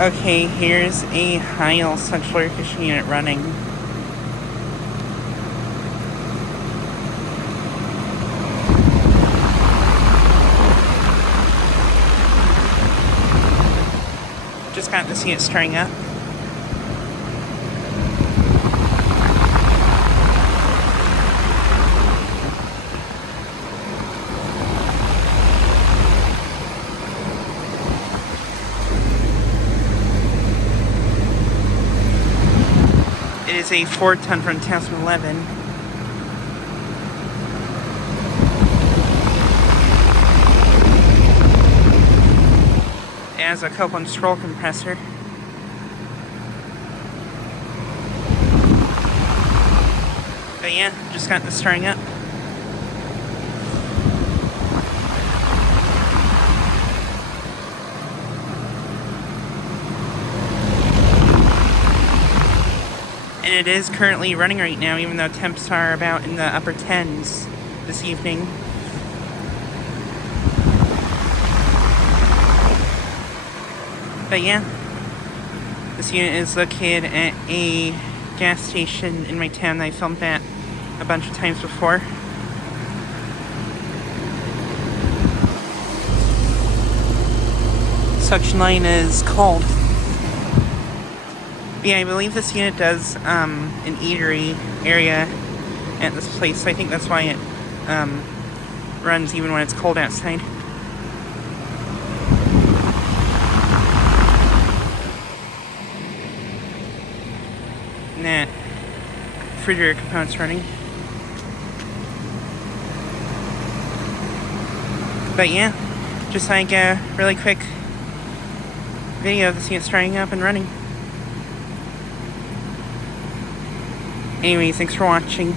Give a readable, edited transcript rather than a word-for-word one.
Okay, here's a Heil central air conditioning unit running. Just got this unit starting up. It is a 4-ton from 2011. It has a Copeland scroll compressor. But yeah, just got this starting up. And it is currently running right now, even though temps are about in the upper 10s this evening. But yeah, this unit is located at a gas station in my town that I filmed at a bunch of times before. Suction line is cold. Yeah, I believe this unit does an eatery area at this place, so I think that's why it runs even when it's cold outside. Nah, refrigerator components running. But yeah, just like a really quick video of this unit starting up and running. Anyways, thanks for watching.